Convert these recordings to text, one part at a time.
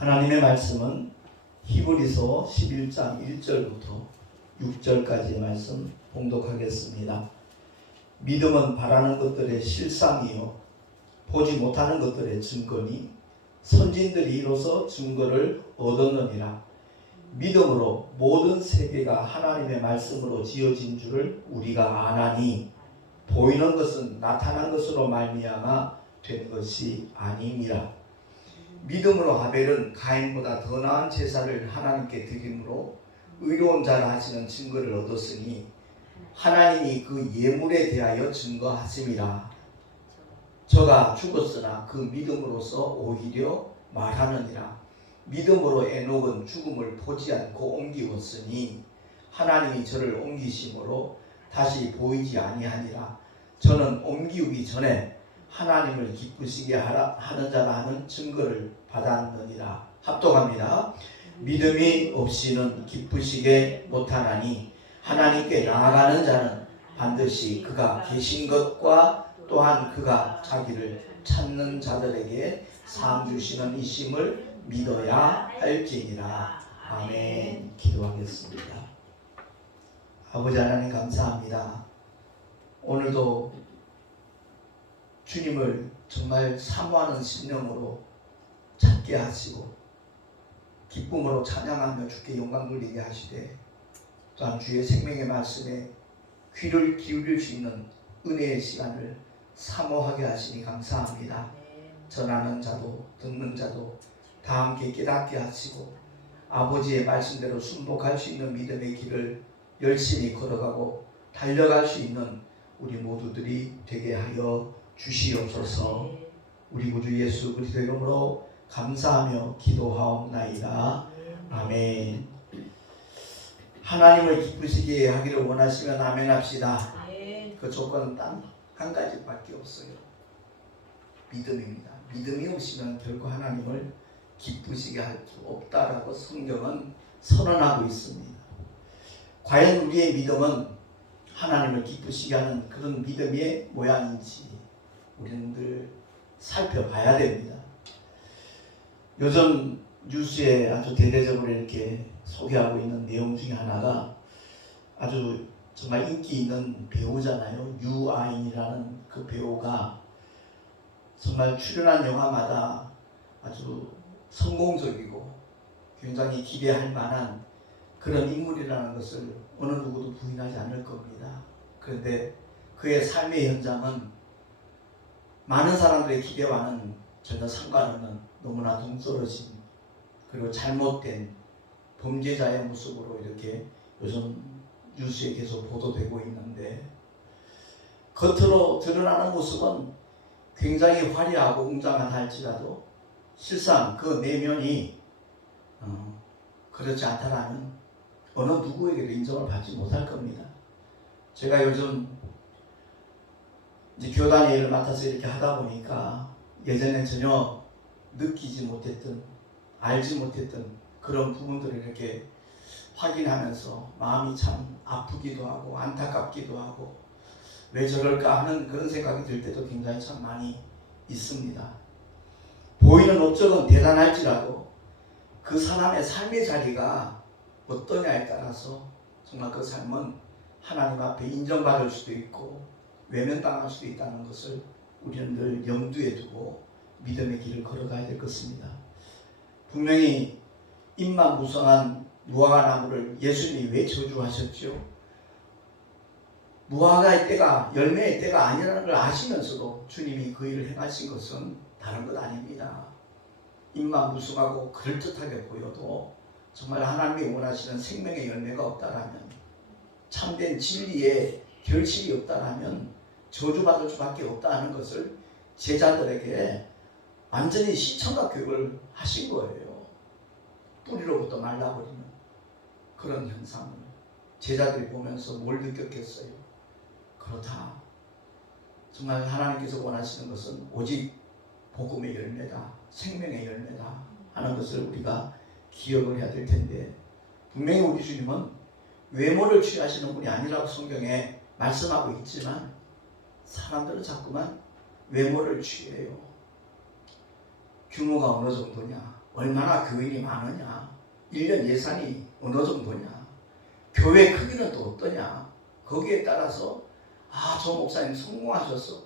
하나님의 말씀은 히브리서 11장 1절부터 6절까지의 말씀 봉독하겠습니다. 믿음은 바라는 것들의 실상이요 보지 못하는 것들의 증거니 선진들이 이로써 증거를 얻었느니라. 믿음으로 모든 세계가 하나님의 말씀으로 지어진 줄을 우리가 아나니 보이는 것은 나타난 것으로 말미암아 된 것이 아니니라. 믿음으로 하벨은 가인보다 더 나은 제사를 하나님께 드림으로 의로운 자라 하시는 증거를 얻었으니 하나님이 그 예물에 대하여 증거하심이라. 저가 죽었으나 그 믿음으로서 오히려 말하느니라. 믿음으로 에녹은 죽음을 보지 않고 옮기었으니 하나님이 저를 옮기심으로 다시 보이지 아니하니라. 저는 옮기우기 전에 하나님을 기쁘시게 하는 자라 하는 증거를 받았느니라. 합독합니다. 믿음이 없이는 기쁘시게 못하나니 하나님께 나아가는 자는 반드시 그가 계신 것과 또한 그가 자기를 찾는 자들에게 상 주시는 이심을 믿어야 할지니라. 아멘. 기도하겠습니다. 아버지 하나님 감사합니다. 오늘도 주님을 정말 사모하는 심령으로 찾게 하시고 기쁨으로 찬양하며 주께 영광 돌리게 하시되 또한 주의 생명의 말씀에 귀를 기울일 수 있는 은혜의 시간을 사모하게 하시니 감사합니다. 전하는 자도 듣는 자도 다 함께 깨닫게 하시고 아버지의 말씀대로 순복할 수 있는 믿음의 길을 열심히 걸어가고 달려갈 수 있는 우리 모두들이 되게 하여 주시옵소서. 우리 구주 예수 그리스도 이름으로 감사하며 기도하옵나이다. 아멘. 하나님을 기쁘시게 하기를 원하시면 아멘 합시다. 그 조건은 단 한 가지밖에 없어요. 믿음입니다. 믿음이 없이는 결코 하나님을 기쁘시게 할 수 없다라고 성경은 선언하고 있습니다. 과연 우리의 믿음은 하나님을 기쁘시게 하는 그런 믿음의 모양인지 우리는 늘 살펴봐야 됩니다. 요즘 뉴스에 아주 대대적으로 이렇게 소개하고 있는 내용 중에 하나가 아주 정말 인기 있는 배우잖아요. 유아인이라는 그 배우가 정말 출연한 영화마다 아주 성공적이고 굉장히 기대할 만한 그런 인물이라는 것을 어느 누구도 부인하지 않을 겁니다. 그런데 그의 삶의 현장은 많은 사람들의 기대와는 전혀 상관없는 너무나 동떨어진 그리고 잘못된 범죄자의 모습으로 이렇게 요즘 뉴스에 계속 보도되고 있는데 겉으로 드러나는 모습은 굉장히 화려하고 웅장하다 할지라도 실상 그 내면이 그렇지 않다라는 어느 누구에게도 인정을 받지 못할 겁니다. 제가 요즘 이제 교단의 일을 맡아서 이렇게 하다 보니까 예전에 전혀 느끼지 못했던 알지 못했던 그런 부분들을 이렇게 확인하면서 마음이 참 아프기도 하고 안타깝기도 하고 왜 저럴까 하는 그런 생각이 들 때도 굉장히 참 많이 있습니다. 보이는 업적은 대단할지라도 그 사람의 삶의 자리가 어떠냐에 따라서 정말 그 삶은 하나님 앞에 인정받을 수도 있고 외면당할 수도 있다는 것을 우리는 늘 염두에 두고 믿음의 길을 걸어가야 될 것입니다. 분명히 잎만 무성한 무화과 나무를 예수님이 왜 저주하셨죠? 무화과의 때가 열매의 때가 아니라는 걸 아시면서도 주님이 그 일을 행하신 것은 다른 것 아닙니다. 잎만 무성하고 그럴듯하게 보여도 정말 하나님이 원하시는 생명의 열매가 없다라면 참된 진리의 결실이 없다라면 저주받을 수밖에 없다는 것을 제자들에게 완전히 시청각 교육을 하신 거예요. 뿌리로부터 말라버리는 그런 현상을 제자들이 보면서 뭘 느꼈겠어요? 그렇다. 정말 하나님께서 원하시는 것은 오직 복음의 열매다, 생명의 열매다 하는 것을 우리가 기억을 해야 될 텐데 분명히 우리 주님은 외모를 취하시는 분이 아니라고 성경에 말씀하고 있지만 사람들은 자꾸만 외모를 취해요. 규모가 어느 정도냐? 얼마나 교인이 많으냐, 1년 예산이 어느 정도냐, 교회 크기는 또 어떠냐, 거기에 따라서 저 목사님 성공하셨어.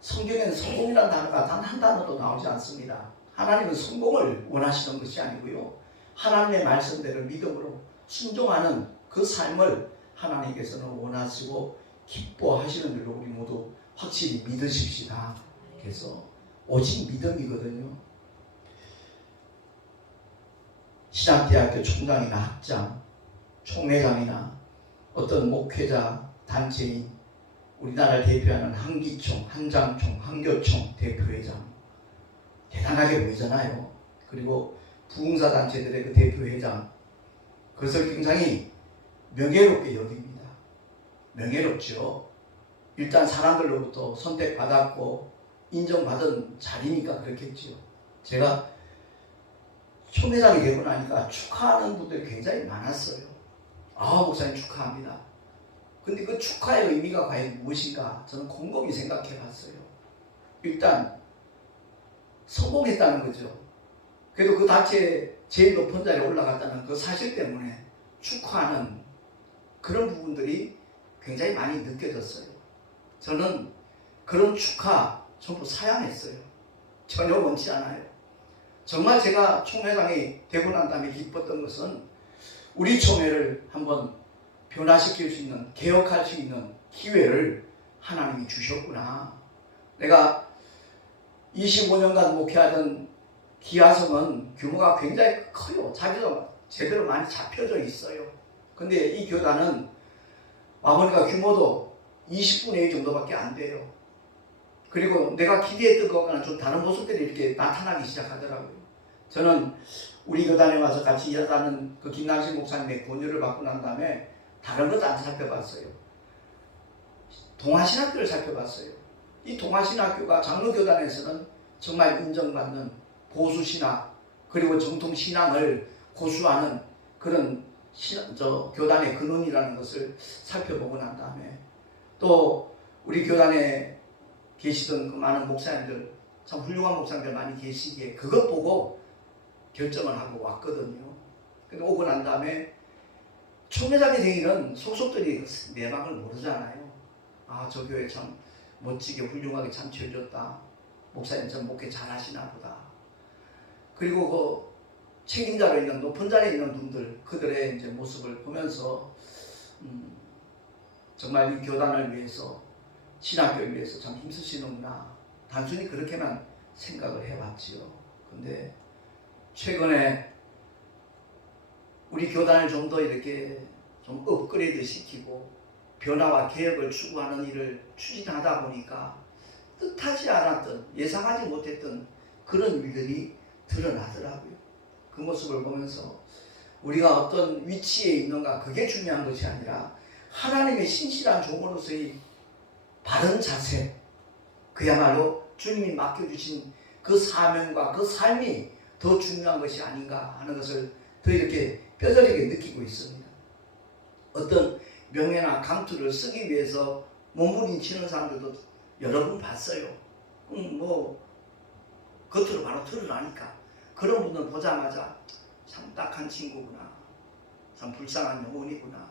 성경에는 성공이라는 단어가 단 한 단어도 나오지 않습니다. 하나님은 성공을 원하시는 것이 아니고요, 하나님의 말씀대로 믿음으로 순종하는 그 삶을 하나님께서는 원하시고 기뻐하시는 줄로 우리 모두 확실히 믿으십시다. 그래서 오직 믿음이거든요. 신학대학교 총장이나 학장, 총회장이나 어떤 목회자, 단체인, 우리나라를 대표하는 한기총, 한장총, 한교총 대표회장 대단하게 보이잖아요. 그리고 부흥사 단체들의 그 대표회장, 그것을 굉장히 명예롭게 여깁니다. 명예롭죠. 일단 사람들로부터 선택받았고 인정받은 자리니까 그렇겠지요. 제가 총회장이 되고 나니까 축하하는 분들이 굉장히 많았어요. 목사님 축하합니다. 근데 그 축하의 의미가 과연 무엇인가 저는 곰곰이 생각해 봤어요. 일단 성공했다는 거죠. 그래도 그 단체에 제일 높은 자리에 올라갔다는 그 사실 때문에 축하하는 그런 부분들이 굉장히 많이 느껴졌어요. 저는 그런 축하 전부 사양했어요. 전혀 원치 않아요. 정말 제가 총회장이 되고 난 다음에 기뻤던 것은 우리 총회를 한번 변화시킬 수 있는, 개혁할 수 있는 기회를 하나님이 주셨구나. 내가 25년간 목회하던 기아성은 규모가 굉장히 커요. 자기도 제대로 많이 잡혀져 있어요. 근데 이 교단은 와보니까 규모도 20분의 1 정도밖에 안 돼요. 그리고 내가 기대했던 것과는 좀 다른 모습들이 이렇게 나타나기 시작하더라고요. 저는 우리 교단에 와서 같이 일하는 그 김남신 목사님의 권유를 받고 난 다음에 다른 것도 안 살펴봤어요. 동아신학교를 살펴봤어요. 이 동아신학교가 장로교단에서는 정말 인정받는 보수신학, 그리고 정통신앙을 고수하는 그런 교단의 근원이라는 것을 살펴보고 난 다음에, 또 우리 교단에 계시던 그 많은 목사님들, 참 훌륭한 목사님들 많이 계시기에 그것 보고 결정을 하고 왔거든요. 근데 오고 난 다음에 총회장이 되기는 속속들이 내막을 모르잖아요. 저 교회 참 멋지게 훌륭하게 참 지어줬다. 목사님 참 목회 잘 하시나 보다. 그리고 그 책임자로 있는 높은 자리에 있는 분들, 그들의 이제 모습을 보면서 정말 이 교단을 위해서, 신학교를 위해서 참 힘쓰시는구나. 단순히 그렇게만 생각을 해봤지요. 근데 최근에 우리 교단을 좀 더 이렇게 좀 업그레이드 시키고 변화와 개혁을 추구하는 일을 추진하다 보니까 뜻하지 않았던, 예상하지 못했던 그런 일들이 드러나더라고요. 그 모습을 보면서 우리가 어떤 위치에 있는가, 그게 중요한 것이 아니라 하나님의 신실한 종으로서의 바른 자세, 그야말로 주님이 맡겨주신 그 사명과 그 삶이 더 중요한 것이 아닌가 하는 것을 더 이렇게 뼈저리게 느끼고 있습니다. 어떤 명예나 강투를 쓰기 위해서 몸부림치는 사람들도 여러 분 봤어요. 겉으로 바로 드러나니까 그런 분들 보자마자 참 딱한 친구구나, 참 불쌍한 영혼이구나.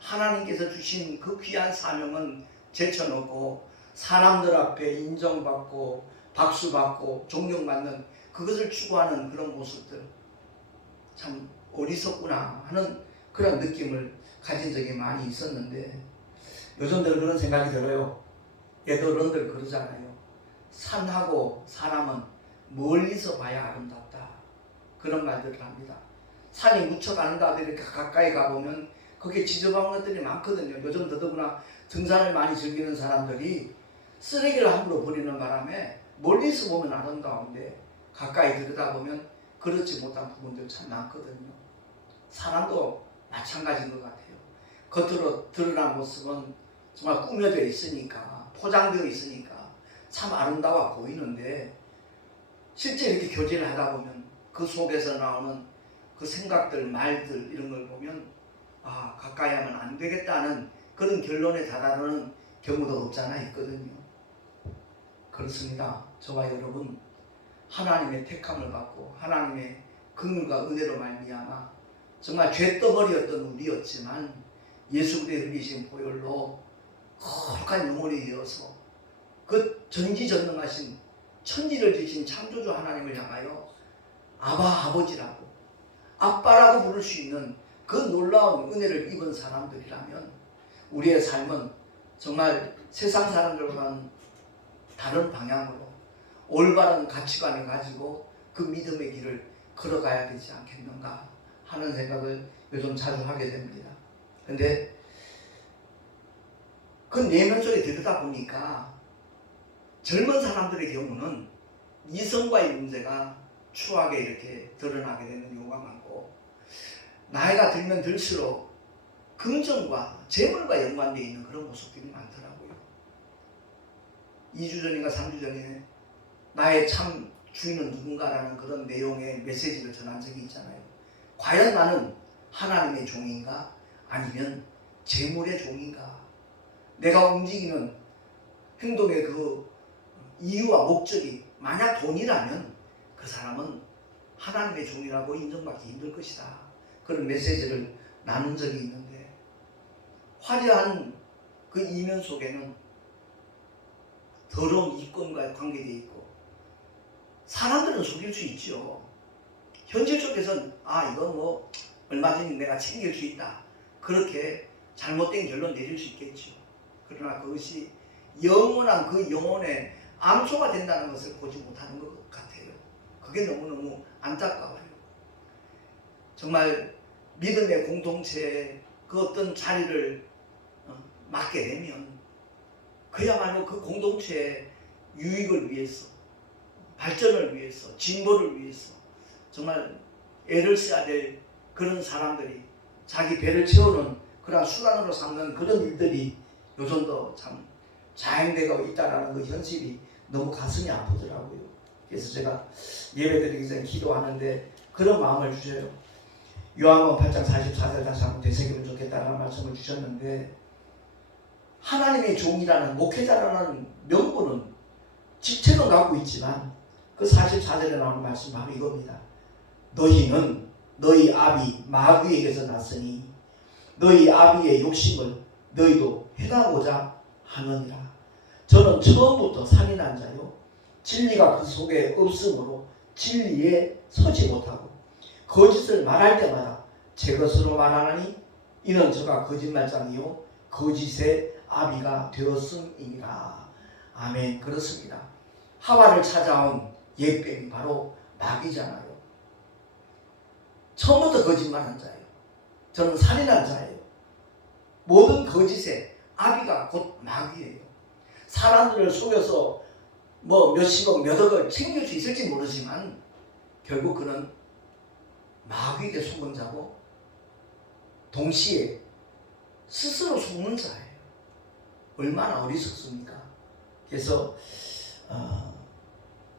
하나님께서 주신 그 귀한 사명은 제쳐놓고 사람들 앞에 인정받고 박수받고 존경받는 그것을 추구하는 그런 모습들, 참 어리석구나 하는 그런 느낌을 가진 적이 많이 있었는데, 요즘 들 그런 생각이 들어요. 애들은들 그러잖아요. 산하고 사람은 멀리서 봐야 아름답다, 그런 말들을 합니다. 산이 묻혀가는가 하더니 이렇게 가까이 가보면 거기에 지저분한 것들이 많거든요. 요즘 더더구나 등산을 많이 즐기는 사람들이 쓰레기를 함부로 버리는 바람에 멀리서 보면 아름다운데 가까이 들여다보면 그렇지 못한 부분들 참 많거든요. 사람도 마찬가지인 것 같아요. 겉으로 드러난 모습은 정말 꾸며져 있으니까, 포장되어 있으니까 참 아름다워 보이는데, 실제 이렇게 교제를 하다 보면 그 속에서 나오는 그 생각들, 말들, 이런 걸 보면 가까이 하면 안 되겠다는 그런 결론에 다다르는 경우도 없지 않아 있거든요. 그렇습니다. 저와 여러분, 하나님의 택함을 받고 하나님의 긍휼과 은혜로 말미암아 정말 죄덩어리였던 우리였지만 예수 그리스도의 흘리신 보혈로 거룩한 영혼이 되어서 그 전지전능하신 천지를 지신 창조주 하나님을 향하여 아바 아버지라고 아빠라고 부를 수 있는 그 놀라운 은혜를 입은 사람들이라면 우리의 삶은 정말 세상 사람들과는 다른 방향으로 올바른 가치관을 가지고 그 믿음의 길을 걸어가야 되지 않겠는가 하는 생각을 요즘 자주 하게 됩니다. 근데 그 내면 속에 들여다 보니까 젊은 사람들의 경우는 이성과의 문제가 추하게 이렇게 드러나게 되는 경우가 많고, 나이가 들면 들수록 금전과 재물과 연관되어 있는 그런 모습들이 많더라고요. 2주 전인가 3주 전에 나의 참 주인은 누군가라는 그런 내용의 메시지를 전한 적이 있잖아요. 과연 나는 하나님의 종인가 아니면 재물의 종인가? 내가 움직이는 행동의 그 이유와 목적이 만약 돈이라면 그 사람은 하나님의 종이라고 인정받기 힘들 것이다. 그런 메시지를 나눈 적이 있는데, 화려한 그 이면 속에는 더러운 이권과 관계되어 있고, 사람들은 속일 수 있죠. 현실 속에서는 이건 뭐 얼마든지 내가 챙길 수 있다, 그렇게 잘못된 결론 내릴 수 있겠죠. 그러나 그것이 영원한 그 영혼의 암소가 된다는 것을 보지 못하는 것 같아요. 그게 너무너무 안타까워요. 정말 믿음의 공동체에 그 어떤 자리를 맡게 되면 그야말로 그 공동체의 유익을 위해서, 발전을 위해서, 진보를 위해서 정말 애를 써야 될 그런 사람들이 자기 배를 채우는 그런 수단으로 삼는 그런 일들이 요즘도 참 자행되고 있다는 그 현실이 너무 가슴이 아프더라고요. 그래서 제가 예배드리기 전에 기도하는데 그런 마음을 주셔요. 요한복음 8장 44절 다시 한번 되새기면 좋겠다는 말씀을 주셨는데, 하나님의 종이라는 목회자라는 명분은 직책은 갖고 있지만 그 44절에 나오는 말씀 바로 이겁니다. 너희는 너희 아비 마귀에게서 났으니 너희 아비의 욕심을 너희도 행하고자 하느니라. 저는 처음부터 살인한 자요, 진리가 그 속에 없으므로 진리에 서지 못하고 거짓을 말할 때마다 제 것으로 말하나니 이는 저가 거짓말장이요 거짓의 아비가 되었음이니라. 아멘. 그렇습니다. 하와를 찾아온 옛뱀이 바로 마귀잖아요. 처음부터 거짓말한 자예요. 저는 살인한 자예요. 모든 거짓의 아비가 곧 마귀예요. 사람들을 속여서 뭐 몇십억 몇억을 챙길 수 있을지 모르지만 결국 그는 마귀에게 속은 자고 동시에 스스로 속는 자예요. 얼마나 어리석습니까? 그래서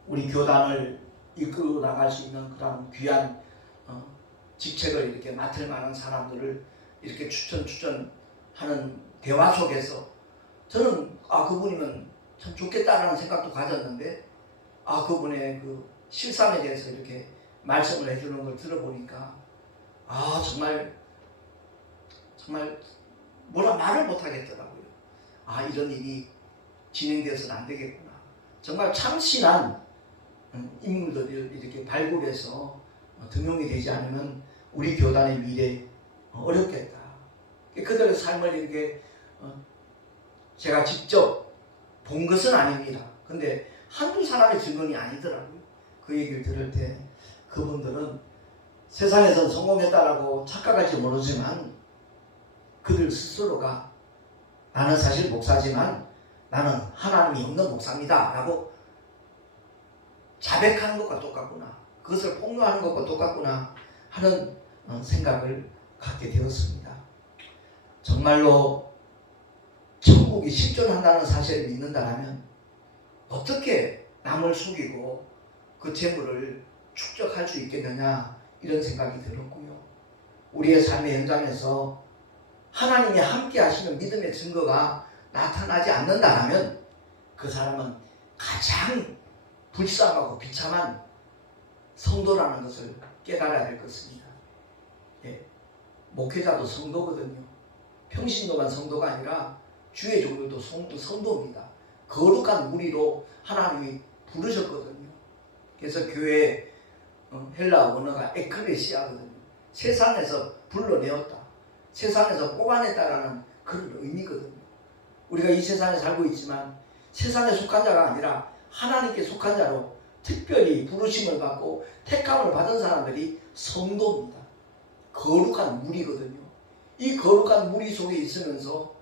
우리 교단을 이끌어 나갈 수 있는 그런 귀한 직책을 이렇게 맡을 만한 사람들을 이렇게 추천하는 대화 속에서 저는 그분이면 참 좋겠다라는 생각도 가졌는데, 그분의 그 실상에 대해서 이렇게 말씀을 해주는 걸 들어보니까 정말 뭐라 말을 못하겠더라고요. 이런 일이 진행되어서는 안 되겠구나. 정말 참신한 인물들을 이렇게 발굴해서 등용이 되지 않으면 우리 교단의 미래 어렵겠다. 그들의 삶을 이렇게 제가 직접 본 것은 아닙니다. 근데 한두 사람의 증언이 아니더라고요. 그 얘기를 들을 때 그분들은 세상에서 성공했다라고 착각할지 모르지만 그들 스스로가 나는 사실 목사지만 나는 하나님이 없는 목사입니다 라고 자백하는 것과 똑같구나, 그것을 폭로하는 것과 똑같구나 하는 생각을 갖게 되었습니다. 정말로 천국이 실존한다는 사실을 믿는다면 어떻게 남을 속이고 그 재물을 축적할 수 있겠느냐, 이런 생각이 들었고요. 우리의 삶의 현장에서 하나님이 함께 하시는 믿음의 증거가 나타나지 않는다면 그 사람은 가장 불쌍하고 비참한 성도라는 것을 깨달아야 될 것입니다. 예, 목회자도 성도거든요. 평신도만 성도가 아니라 주의 종들도 성도입니다. 거룩한 무리로 하나님이 부르셨거든요. 그래서 교회 헬라 원어가 에클레시아거든요. 세상에서 불러내었다, 세상에서 뽑아냈다라는 그런 의미거든요. 우리가 이 세상에 살고 있지만 세상에 속한 자가 아니라 하나님께 속한 자로 특별히 부르심을 받고 택함을 받은 사람들이 성도입니다. 거룩한 무리거든요. 이 거룩한 무리 속에 있으면서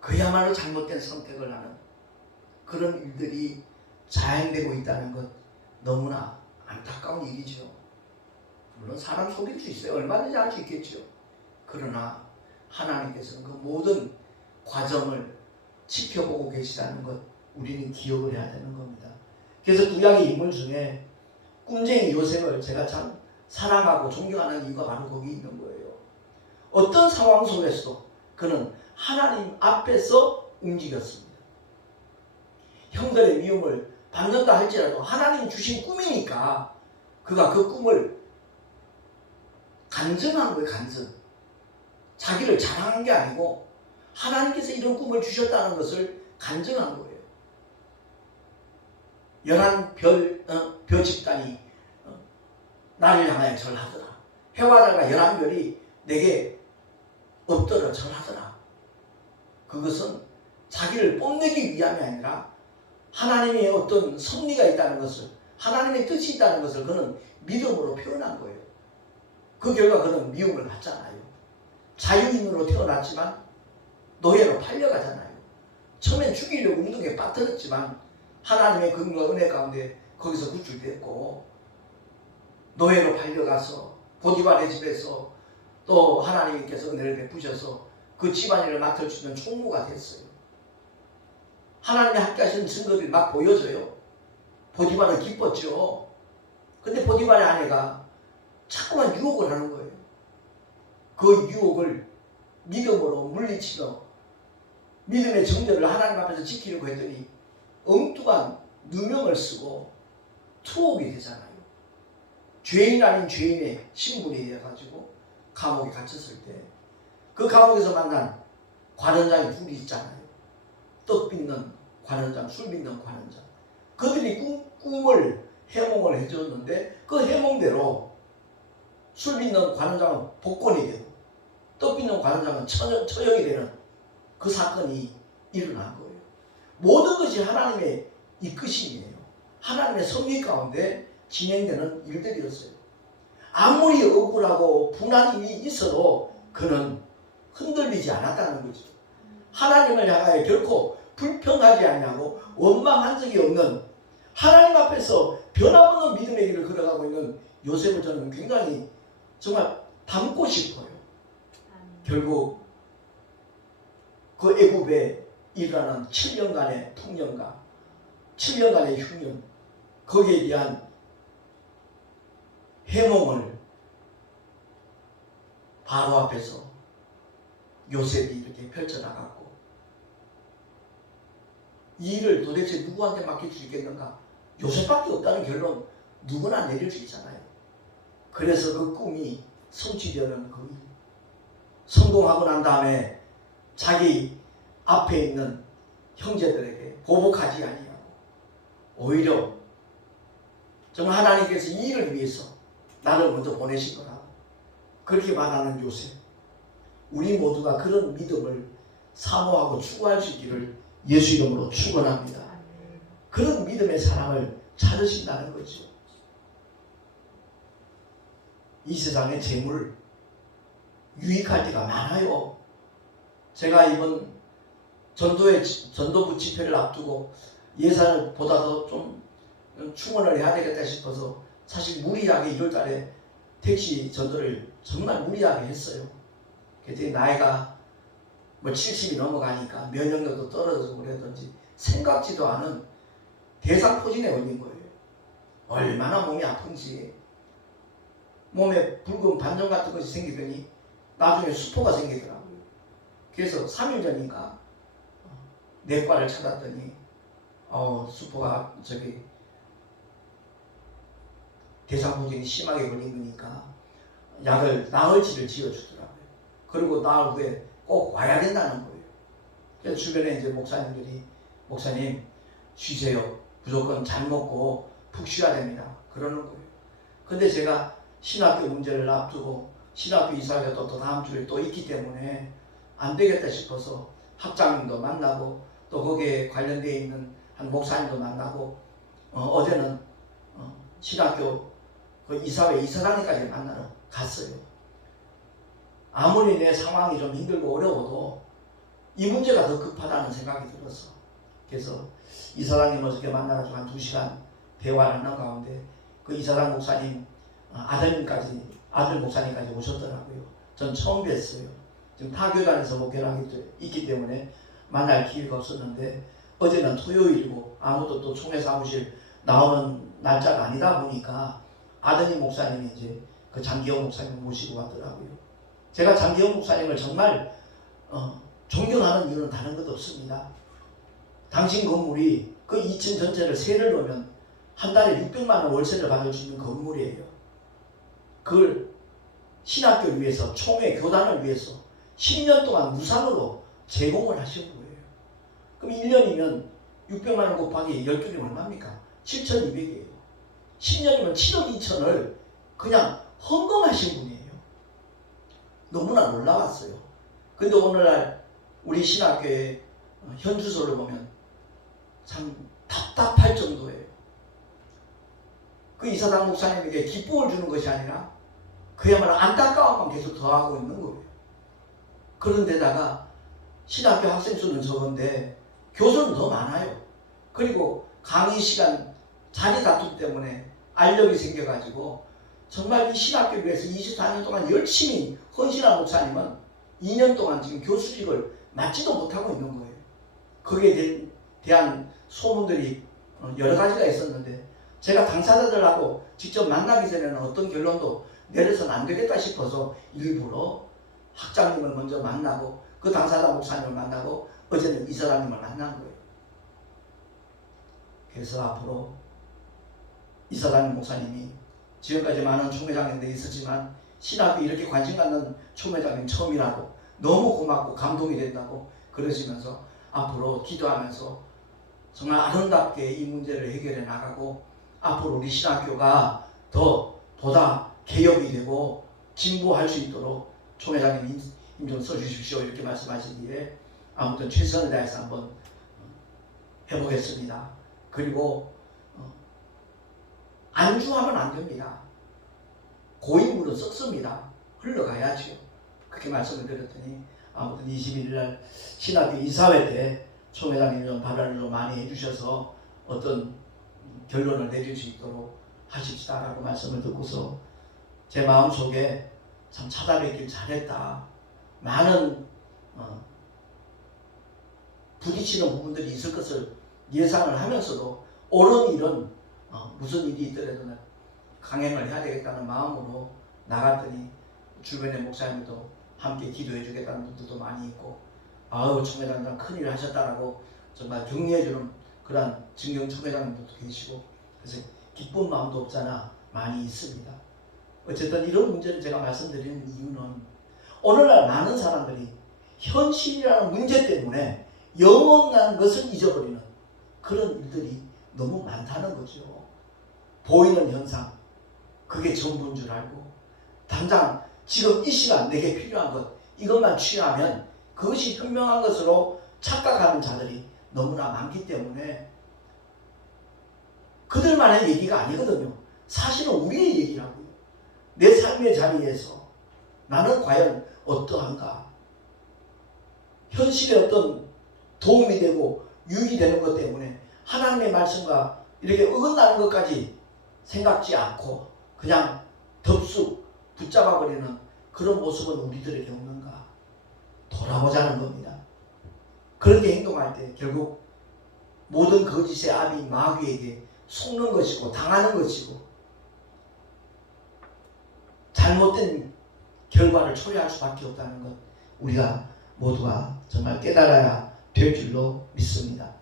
그야말로 잘못된 선택을 하는 그런 일들이 자행되고 있다는 것, 너무나 안타까운 일이죠. 물론 사람 속일 수 있어요. 얼마든지 할 수 있겠죠. 그러나 하나님께서는 그 모든 과정을 지켜보고 계시다는 것, 우리는 기억을 해야 되는 겁니다. 그래서 구약의 인물 중에 꿈쟁이 요셉을 제가 참 사랑하고 존경하는 이유가 바로 거기 있는 거예요. 어떤 상황 속에서도 그는 하나님 앞에서 움직였습니다. 형들의 미움을 받는다 할지라도 하나님이 주신 꿈이니까 그가 그 꿈을 간증한 거예요. 간증. 자기를 자랑한 게 아니고 하나님께서 이런 꿈을 주셨다는 것을 간증한 거예요. 11별 집단이 나를 향하여 절하더라. 해와 달과 11별이 내게 엎드려 절하더라. 그것은 자기를 뽐내기 위함이 아니라 하나님의 어떤 섭리가 있다는 것을, 하나님의 뜻이 있다는 것을 그는 믿음으로 표현한 거예요. 그 결과 그는 미움을 받잖아요. 자유인으로 태어났지만 노예로 팔려가잖아요. 처음엔 죽이려고 운동에 빠뜨렸지만 하나님의 긍휼과 은혜 가운데 거기서 구출됐고, 노예로 팔려가서 보디발의 집에서 또 하나님께서 은혜를 베푸셔서 그 집안일을 맡아주는 총무가 됐어요. 하나님이 함께 하시는 증거들이 막 보여져요. 보디발은 기뻤죠. 근데 보디발의 아내가 자꾸만 유혹을 하는 거예요. 그 유혹을 믿음으로 물리치며 믿음의 정절을 하나님 앞에서 지키려고 했더니 엉뚱한 누명을 쓰고 투옥이 되잖아요. 죄인 아닌 죄인의 신분이 되어가지고 감옥에 갇혔을 때 그 감옥에서 만난 관원장이 둘이 있잖아요. 떡 빚는 관원장, 술 빚는 관원장. 그들이 꿈을 해몽을 해줬는데 그 해몽대로 술 빚는 관원장은 복권이 되고 떡 빚는 관원장은 처형이 되는 그 사건이 일어난 거예요. 모든 것이 하나님의 이끄심이에요. 하나님의 섭리 가운데 진행되는 일들이었어요. 아무리 억울하고 분한이 있어도 그는 흔들리지 않았다는 거죠. 하나님을 향하여 결코 불평하지 않냐고 원망한 적이 없는, 하나님 앞에서 변함없는 믿음의 길을 걸어가고 있는 요셉을 저는 굉장히 정말 닮고 싶어요. 결국 그 애굽에 일어나는 7년간의 통년과 7년간의 흉년, 거기에 대한 해몽을 바로 앞에서 요셉이 이렇게 펼쳐나갔고, 이 일을 도대체 누구한테 맡길 수 있겠는가? 요셉밖에 없다는 결론 누구나 내릴 수 있잖아요. 그래서 그 꿈이 성취되는 그 일, 성공하고 난 다음에 자기 앞에 있는 형제들에게 보복하지 아니하고 오히려 정말 하나님께서 이 일을 위해서 나를 먼저 보내신 거라고 그렇게 말하는 요셉. 우리 모두가 그런 믿음을 사모하고 추구할 수 있기를 예수 이름으로 축원합니다. 그런 믿음의 사람을 찾으신다는 거죠. 이 세상에 재물 유익할 때가 많아요. 제가 이번 전도부 집회를 앞두고 예산을 보다도 좀 충원을 해야 되겠다 싶어서 사실 무리하게 1월달에 택시 전도를 정말 무리하게 했어요. 그랬더니 나이가 뭐 70이 넘어가니까 면역력도 떨어져서 그러든지 생각지도 않은 대상포진에 걸린 거예요. 얼마나 몸이 아픈지, 몸에 붉은 반점 같은 것이 생기더니 나중에 수포가 생기더라고요. 그래서 3일 전인가 내과를 찾았더니 수포가 대상포진이 심하게 걸린 거니까 약을 나흘치를 지어주더라고요. 그리고 나흘 후에 꼭 와야 된다는 거예요. 그래서 주변에 이제 목사님들이 목사님 쉬세요. 무조건 잘 먹고 푹 쉬어야 됩니다. 그러는 거예요. 근데 제가 신학교 문제를 앞두고 신학교 이사회가 또 다음 주에 또 있기 때문에 안 되겠다 싶어서 학장님도 만나고 또 거기에 관련되어 있는 한 목사님도 만나고 어제는 신학교 그 이사회 이사장님까지 만나러 갔어요. 아무리 내 상황이 좀 힘들고 어려워도 이 문제가 더 급하다는 생각이 들어서 그래서 이사장님 어저께 만나가지고 한 2시간 대화를 하는 가운데 그 이사장 목사님 아들 목사님까지 오셨더라고요. 전 처음 뵀어요. 지금 타교단에서 목회를 하고 있기 때문에 만날 기회가 없었는데 어제는 토요일이고 아무도 또 총회 사무실 나오는 날짜가 아니다 보니까 아드님 목사님이 이제 그 장기영 목사님 모시고 왔더라고요. 제가 장기영 목사님을 정말 존경하는 이유는 다른 것도 없습니다. 당신 건물이 그 2층 전체를 세를 넣으면 한 달에 600만 원 월세를 받을 수 있는 건물이에요. 그걸 신학교를 위해서 총회 교단을 위해서 10년 동안 무상으로 제공을 하신 거예요. 그럼 1년이면 600만 원 곱하기 12개 얼마입니까? 7,200이에요. 10년이면 7억 2천을 그냥 헌금하신 분이에요. 너무나 놀라웠어요. 근데 오늘날 우리 신학교의 현주소를 보면 참 답답할 정도예요. 그 이사장 목사님에게 기쁨을 주는 것이 아니라 그야말로 안타까움만 계속 더하고 있는 거예요. 그런데다가 신학교 학생 수는 적은데 교수는 더 많아요. 그리고 강의 시간 자리 다툼 때문에 알력이 생겨가지고 정말 이 신학교를 위해서 24년 동안 열심히 헌신한 목사님은 2년 동안 지금 교수직을 맡지도 못하고 있는 거예요. 거기에 대한 소문들이 여러 가지가 있었는데 제가 당사자들하고 직접 만나기 전에는 어떤 결론도 내려서는 안 되겠다 싶어서 일부러 학장님을 먼저 만나고 그 당사자 목사님을 만나고 어제는 이사장님을 만난 거예요. 그래서 앞으로 이사장님 목사님이 지금까지 많은 총회장님들이 있었지만 신학교에 이렇게 관심 갖는 총회장님 처음이라고 너무 고맙고 감동이 된다고 그러시면서 앞으로 기도하면서 정말 아름답게 이 문제를 해결해 나가고 앞으로 우리 신학교가 보다 개혁이 되고 진보할 수 있도록 총회장님 힘 좀 써주십시오 이렇게 말씀하시기에 아무튼 최선을 다해서 한번 해보겠습니다. 그리고 안주하면 안 됩니다. 고인물은 썩습니다. 흘러가야죠. 그렇게 말씀을 드렸더니 아무튼 21일날 신학교 이사회 때 총회장님이 좀 발언을 좀 많이 해주셔서 어떤 결론을 내릴 수 있도록 하십시다라고 말씀을 듣고서 제 마음속에 참 찾아뵙길 잘했다. 많은 부딪히는 부분들이 있을 것을 예상을 하면서도 옳은 일은 무슨 일이 있더라도 강행을 해야 되겠다는 마음으로 나갔더니 주변의 목사님도 함께 기도해 주겠다는 분들도 많이 있고 아우 총회장님 큰일을 하셨다라고 정말 격려해주는 그런 증경 총회장님도 계시고 그래서 기쁜 마음도 없잖아 많이 있습니다. 어쨌든 이런 문제를 제가 말씀드리는 이유는 오늘날 많은 사람들이 현실이라는 문제 때문에 영원한 것을 잊어버리는 그런 일들이 너무 많다는 거죠. 보이는 현상 그게 전부인 줄 알고 당장 지금 이 시간 내게 필요한 것 이것만 취하면 그것이 현명한 것으로 착각하는 자들이 너무나 많기 때문에 그들만의 얘기가 아니거든요. 사실은 우리의 얘기라고요. 내 삶의 자리에서 나는 과연 어떠한가? 현실에 어떤 도움이 되고 유익이 되는 것 때문에 하나님의 말씀과 이렇게 어긋나는 것까지 생각지 않고 그냥 덥석 붙잡아버리는 그런 모습은 우리들에게 없는가? 돌아보자는 겁니다. 그렇게 행동할 때 결국 모든 거짓의 압이 마귀에게 속는 것이고 당하는 것이고 잘못된 결과를 초래할 수밖에 없다는 것 우리가 모두가 정말 깨달아야 될 줄로 믿습니다.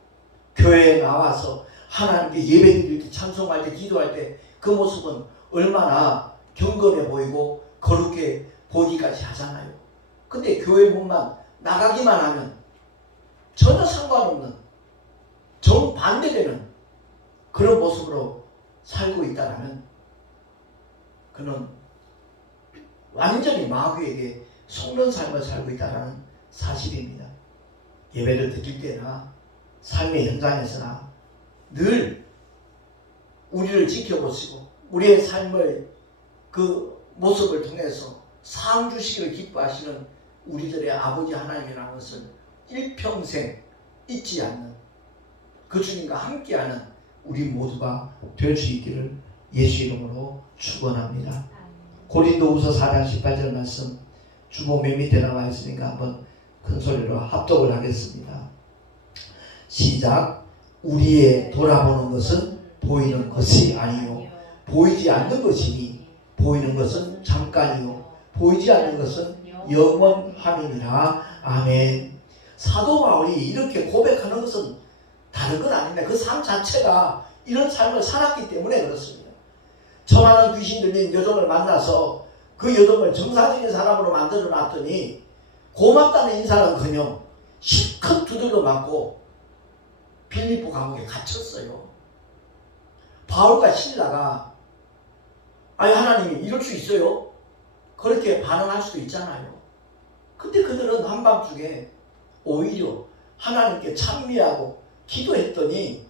교회에 나와서 하나님께 예배드릴 때 찬송할 때 기도할 때 그 모습은 얼마나 경건해 보이고 거룩해 보기까지 하잖아요. 근데 교회 문만 나가기만 하면 전혀 상관없는 정반대되는 그런 모습으로 살고 있다면 그는 완전히 마귀에게 속는 삶을 살고 있다는 사실입니다. 예배를 드릴 때나 삶의 현장에서나 늘 우리를 지켜보시고 우리의 삶을 그 모습을 통해서 상 주시기를 기뻐하시는 우리들의 아버지 하나님이라는 것을 일평생 잊지 않는 그 주님과 함께하는 우리 모두가 될 수 있기를 예수 이름으로 축원합니다. 고린도후서 4장 18절 말씀 주보 맨 밑에 나와 있으니까 한번 큰 소리로 합독을 하겠습니다. 시작. 우리의 돌아보는 것은 보이는 것이 아니요 보이지 않는 것이니 보이는 것은 잠깐이요 보이지 않는 것은 영원함이니라. 아멘. 사도 바울이 이렇게 고백하는 것은 다른 건 아닙니다. 그 삶 자체가 이런 삶을 살았기 때문에 그렇습니다. 저 많은 귀신 들린 여종을 만나서 그 여종을 정상적인 사람으로 만들어 놨더니 고맙다는 인사는커녕 실컷 두들겨 맞고 빌립보 감옥에 갇혔어요. 바울과 실라가 아니 하나님이 이럴 수 있어요? 그렇게 반응할 수도 있잖아요. 근데 그들은 한밤중에 오히려 하나님께 찬미하고 기도했더니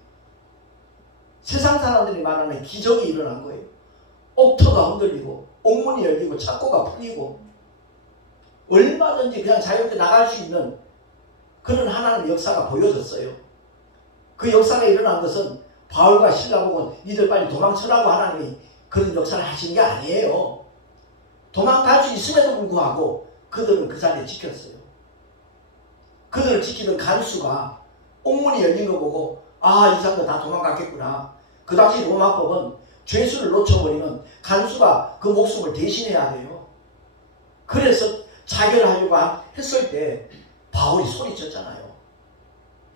세상 사람들이 말하는 기적이 일어난 거예요. 옥토가 흔들리고 옥문이 열리고 창고가 풀리고 얼마든지 그냥 자유롭게 나갈 수 있는 그런 하나님의 역사가 보여졌어요. 그 역사가 일어난 것은 바울과 실라 보고 니들 빨리 도망쳐라고 하나님이 그런 역사를 하신 게 아니에요. 도망갈 수 있음에도 불구하고 그들은 그 자리에 지켰어요. 그들을 지키던 간수가 옥문이 열린 거 보고 이 사람들 다 도망갔겠구나. 그 당시 로마법은 죄수를 놓쳐버리면 간수가 그 목숨을 대신해야 돼요. 그래서 자결하려고 했을 때 바울이 소리쳤잖아요.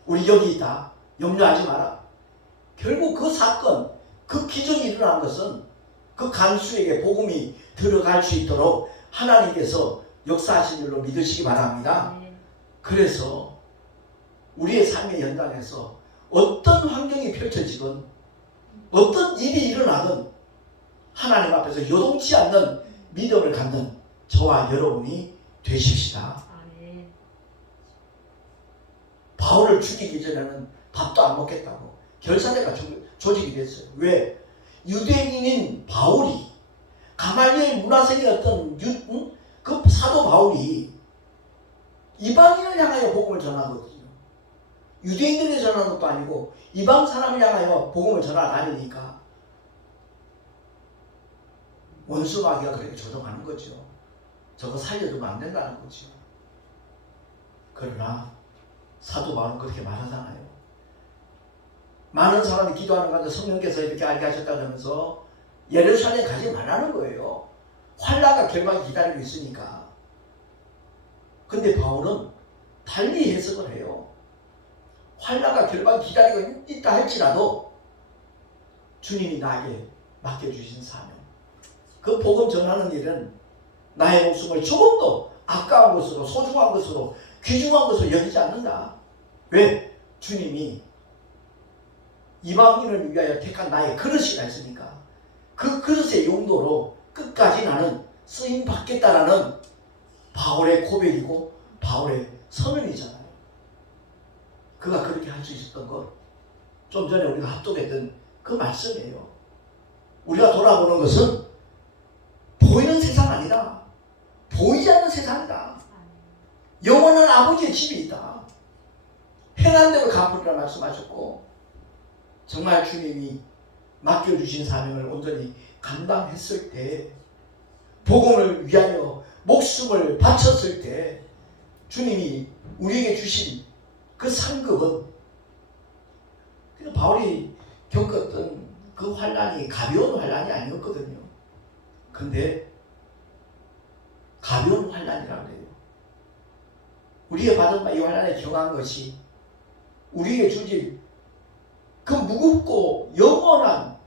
우리 여기 있다. 염려하지 마라. 결국 그 사건, 그 기적이 일어난 것은 그 간수에게 복음이 들어갈 수 있도록 하나님께서 역사하신 줄로 믿으시기 바랍니다. 그래서 우리의 삶의 현장에서 어떤 환경이 펼쳐지건 어떤 일이 일어나든 하나님 앞에서 요동치 않는 믿음을 갖는 저와 여러분이 되십시다. 바울을 죽이기 전에는 밥도 안 먹겠다고 결사대가 조직이 됐어요. 왜? 유대인인 바울이 가말리엘 문화생이었던 그 사도 바울이 이방인을 향하여 복음을 전하거든요. 유대인들이 전하는 것도 아니고 이방 사람을 향하여 복음을 전하다니니까 원수 마귀가 그렇게 조종하는 거죠. 저거 살려두면 안 된다는 거죠. 그러나 사도 바울은 그렇게 말하잖아요. 많은 사람이 기도하는 가운데 성령께서 이렇게 알게 하셨다면서 예루살렘 가지 말라는 거예요. 환난과 결박이 기다리고 있으니까. 근데 바울은 달리 해석을 해요. 환난과 결박이 기다리고 있다 할지라도 주님이 나에게 맡겨주신 사명, 그 복음 전하는 일은 나의 목숨을 조금도 아까운 것으로 소중한 것으로 귀중한 것으로 여기지 않는다. 왜? 주님이 이방인을 위하여 택한 나의 그릇이가 있으니까 그 그릇의 용도로 끝까지 나는 쓰임 받겠다라는 바울의 고백이고 바울의 선언이잖아요. 그가 그렇게 할 수 있었던 것, 좀 전에 우리가 합독했던 그 말씀이에요. 우리가 돌아보는 것은 보이는 세상 아니다. 보이지 않는 세상이다. 영원한 아버지의 집이 있다. 행한 대로 갚으리라 말씀하셨고 정말 주님이 맡겨주신 사명을 온전히 감당했을 때, 복음을 위하여 목숨을 바쳤을 때 주님이 우리에게 주신 그 상급은, 바울이 겪었던 그 환난이 가벼운 환난이 아니었거든요. 근데 가벼운 환난이라고 해요. 우리가 받은 이 환난에 경한 것이 우리에게 주실 그 무겁고 영원한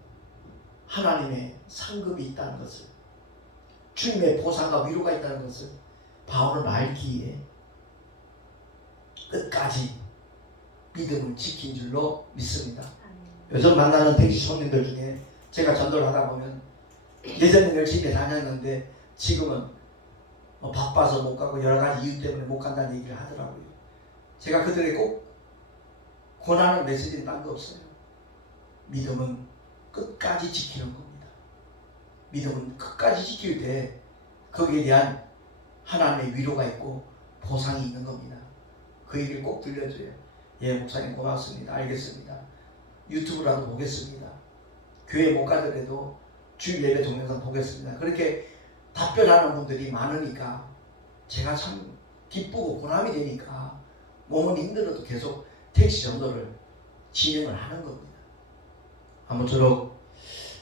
하나님의 상급이 있다는 것을, 주님의 보상과 위로가 있다는 것을 바울은 알기에 끝까지 믿음을 지킨 줄로 믿습니다. 요즘 만나는 택시 손님들 중에 제가 전도를 하다 보면 예전에 열심히 다녔는데 지금은 바빠서 못 가고 여러 가지 이유 때문에 못 간다는 얘기를 하더라고요. 제가 그들에게 꼭 권하는 메시지는 딴 거 없어요. 믿음은 끝까지 지키는 겁니다. 믿음은 끝까지 지킬 때 거기에 대한 하나님의 위로가 있고 보상이 있는 겁니다. 그 얘기를 꼭 들려줘요. 예, 목사님 고맙습니다. 알겠습니다. 유튜브라도 보겠습니다. 교회 못 가더라도 주일 예배 동영상 보겠습니다. 그렇게 답변하는 분들이 많으니까 제가 참 기쁘고 보람이 되니까 몸은 힘들어도 계속 택시 전도를 진행을 하는 겁니다. 아무쪼록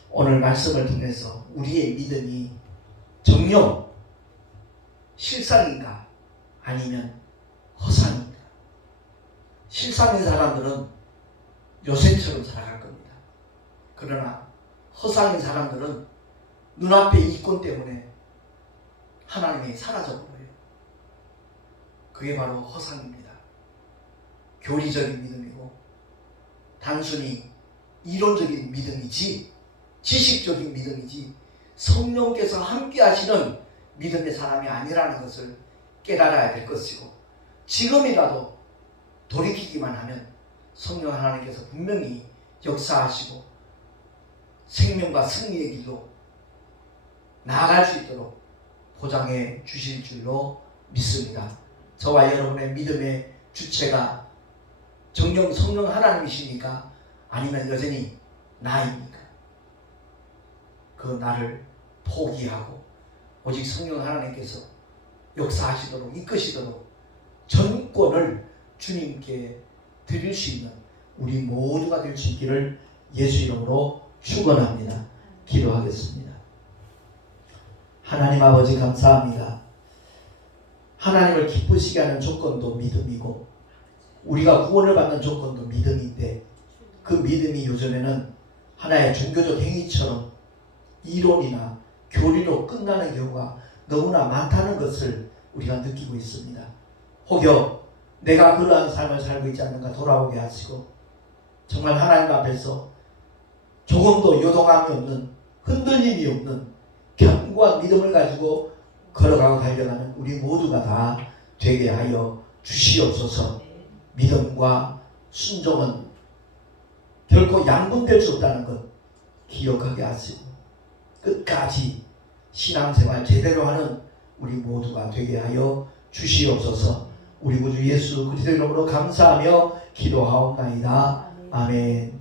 오늘 말씀을 통해서 우리의 믿음이 정녕 실상인가 아니면 허상인가. 실상인 사람들은 요셉처럼 살아갈 겁니다. 그러나 허상인 사람들은 눈앞의 이권 때문에 하나님이 사라져버려요. 그게 바로 허상입니다. 교리적인 믿음이고 단순히 이론적인 믿음이지, 지식적인 믿음이지 성령께서 함께 하시는 믿음의 사람이 아니라는 것을 깨달아야 될 것이고, 지금이라도 돌이키기만 하면 성령 하나님께서 분명히 역사하시고 생명과 승리의 길로 나아갈 수 있도록 보장해 주실 줄로 믿습니다. 저와 여러분의 믿음의 주체가 정령 성령 하나님이십니까? 아니면 여전히 나입니까? 그 나를 포기하고 오직 성령 하나님께서 역사하시도록 이끄시도록 전권을 주님께 드릴 수 있는 우리 모두가 될 수 있기를 예수 이름으로 축원합니다. 기도하겠습니다. 하나님 아버지 감사합니다. 하나님을 기쁘시게 하는 조건도 믿음이고 우리가 구원을 받는 조건도 믿음인데, 그 믿음이 요즘에는 하나의 종교적 행위처럼 이론이나 교리로 끝나는 경우가 너무나 많다는 것을 우리가 느끼고 있습니다. 혹여 내가 그러한 삶을 살고 있지 않는가 돌아오게 하시고, 정말 하나님 앞에서 조금도 요동함이 없는, 흔들림이 없는 견고한 믿음을 가지고 걸어가고 달려가는 우리 모두가 다 되게 하여 주시옵소서. 믿음과 순종은 결코 양분될 수 없다는 것 기억하게 하시고 끝까지 신앙생활 제대로 하는 우리 모두가 되게 하여 주시옵소서. 우리 구주 예수 그리스도 이름으로 감사하며 기도하옵나이다. 아멘.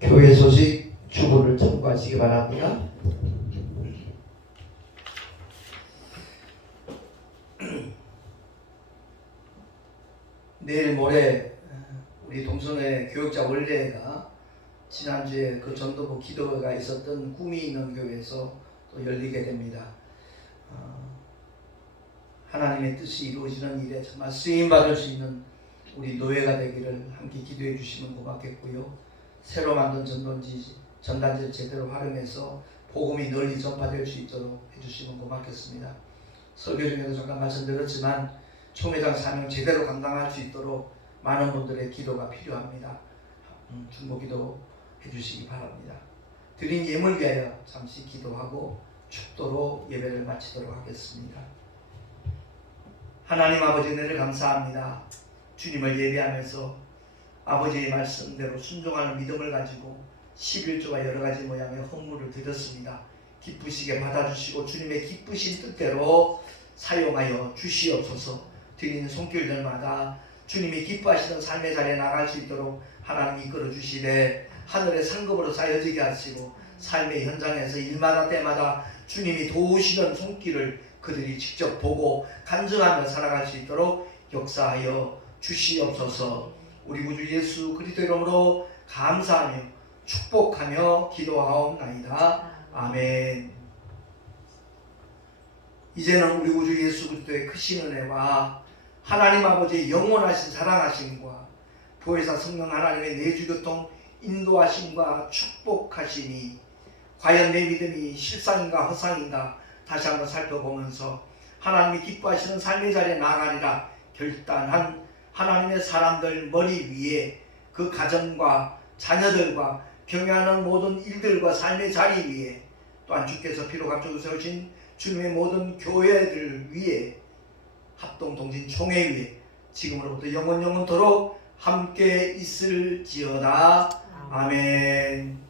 교회 소식 주보를 참고하시기 바랍니다. 내일 모레 우리 동성애 교역자 원례가 지난주에 그 전도부 기도가 있었던 꿈이 있는 교회에서 또 열리게 됩니다. 하나님의 뜻이 이루어지는 일에 정말 쓰임받을 수 있는 우리 노예가 되기를 함께 기도해 주시면 고맙겠고요. 새로 만든 전단지를 제대로 활용해서 복음이 널리 전파될 수 있도록 해주시면 고맙겠습니다. 설교 중에도 잠깐 말씀드렸지만 총회장 사명 제대로 감당할 수 있도록 많은 분들의 기도가 필요합니다. 중보기도 해주시기 바랍니다. 드린 예물 위하여 잠시 기도하고 축도로 예배를 마치도록 하겠습니다. 하나님 아버지 은혜를 감사합니다. 주님을 예배하면서 아버지의 말씀대로 순종하는 믿음을 가지고 11조와 여러가지 모양의 헌물을 드렸습니다. 기쁘시게 받아주시고 주님의 기쁘신 뜻대로 사용하여 주시옵소서. 드리는 손길들마다 주님이 기뻐하시는 삶의 자리에 나갈 수 있도록 하나님 이끌어 주시되, 하늘의 상급으로 쌓여지게 하시고 삶의 현장에서 일마다 때마다 주님이 도우시는 손길을 그들이 직접 보고 간증하며 살아갈 수 있도록 역사하여 주시옵소서. 우리 구주 예수 그리스도 이름으로 감사하며 축복하며 기도하옵나이다. 아멘. 이제는 우리 구주 예수 그리스도의 크신 은혜와 하나님 아버지의 영원하신 사랑하심과 보혜사 성령 하나님의 내주교통 인도하심과 축복하심이 과연 내 믿음이 실상인가 허상인가 다시 한번 살펴보면서 하나님이 기뻐하시는 삶의 자리에 나아가리라 결단한 하나님의 사람들 머리 위에 그 가정과 자녀들과 경영하는 모든 일들과 삶의 자리 위에 또한 주께서 피로 값주고 세우신 주님의 모든 교회들 위에 합동통신 총회 위에 지금으로부터 영원토록 함께 있을지어다. 아멘.